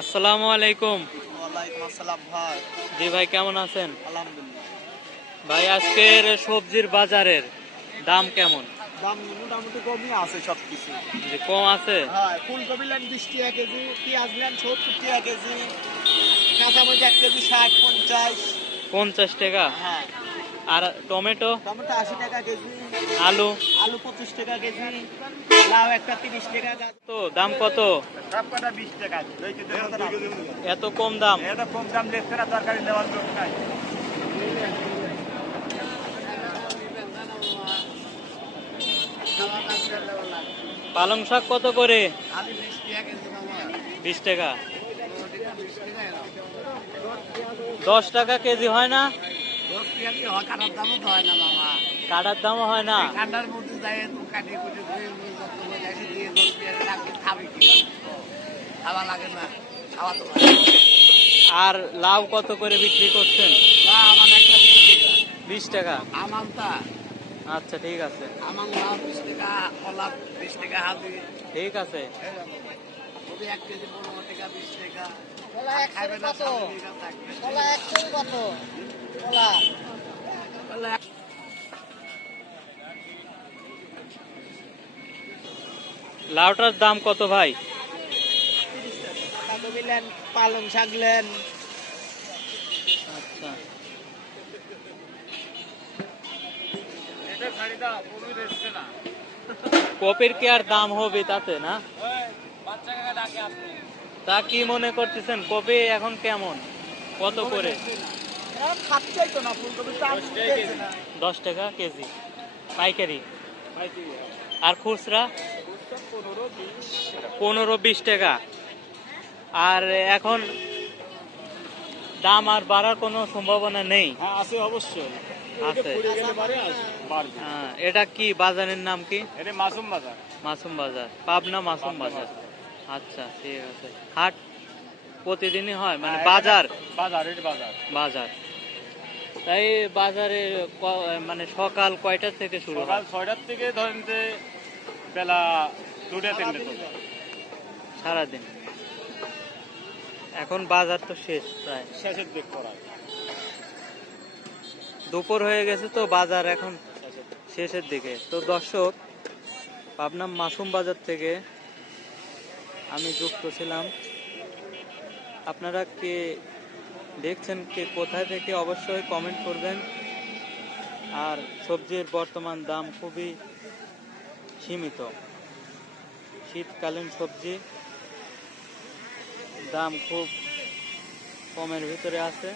আসসালামু আলাইকুম। ওয়ালাইকুম আসসালাম ভাই। জি ভাই, কেমন আছেন? আলহামদুলিল্লাহ। ভাই, আজকের সবজির বাজারের দাম কেমন? দাম মোটামুটি কমই আছে সবকিছু। জি, কম আছে। হ্যাঁ, ফুলকপি নেন 20 টাকা কেজি, পেঁয়াজ নেন 70 টাকা কেজি, কাঁচামরিচ 1 কেজি 60-50। 50 টাকা। হ্যাঁ, আর টমেটো? টমেটো 80 টাকা কেজি, আলু? আলু 25 টাকা কেজি, লাউ একটা 30 টাকা গাছ। তো দাম কত? সব কটা 20 টাকা। 2 কেজি এত কম দাম? এটা কম দাম দিচ্ছে না, তরকারি দেওয়ার লোক নাই। পালং শাক কত করে? আলু 20 টাকা কেজি মামা। 20 টাকা। 10 টাকা কেজি হয় না? 10 টাকা কি হয়? কাটার দামও তো হয় না মামা। কাটার দামও হয় না? ঠান্ডার মধ্যে যাই কাটি কুটি ধুয়ে যত্ন করে এসে দিয়ে 10 টাকা রাখি খাবে কি খাওয়া লাগে না, খাওয়া তো লাগে। আর লাউ কত করে বিক্রি করছেন? না আমার একটা 20 টাকা। আমানটা আচ্ছা, ঠিক আছে। আমার লাউ 20 টাকা, কলা 20 টাকা হাতে। ঠিক আছে। যদি 1 কেজি 15 টাকা 20 টাকা। কলা খাইবে না কত? কলা 100 কত? কলা লাউটার দাম কত ভাই? 30 টাকা। বাঁধাকপি নেন, পালং শাক নেন। আচ্ছা। কপির কি আর দাম হবে তাতে না? তা কি মনে করতেছেন, কপি এখন কেমন, কত করে? খাচ্ছেই তো না, ফুলকপি দাম দিচ্ছে না। 10 টাকা কেজি পাইকারি। আর খুচরা? 15-20 টাকা। আর এখন দাম আর বাড়ার কোনো সম্ভাবনা নেই? হ্যাঁ আছে অবশ্যই। আছে। বাড়বে। এটা কি বাজারের নাম কি? এটা মাসুম বাজার। মাসুম বাজার, পাবনা মাসুম বাজার। আচ্ছা, ঠিক আছে। হাট প্রতিদিনই হয় মানে বাজার? বাজার, এটা বাজার। বাজার। তাই বাজারে মানে সকাল কয়টা থেকে শুরু হয়? সকাল 6টার থেকে ধরেন যে বেলা 2টা-3টে তো। সারাদিন। এখন বাজার তো শেষ প্রায়, শেষের দিক করা। দুপুর হয়ে গেছে তো বাজার এখন শেষের দিকে। তো দর্শক, পাবনা মাসুম বাজার থেকে আমি যুক্ত ছিলাম। আপনারা কে দেখছেন, কে কোথায় থেকে অবশ্যই কমেন্ট করবেন। আর সবজির বর্তমান দাম খুবই সীমিত। শীতকালীন সবজি দাম খুব কমের ভিতরে আছে।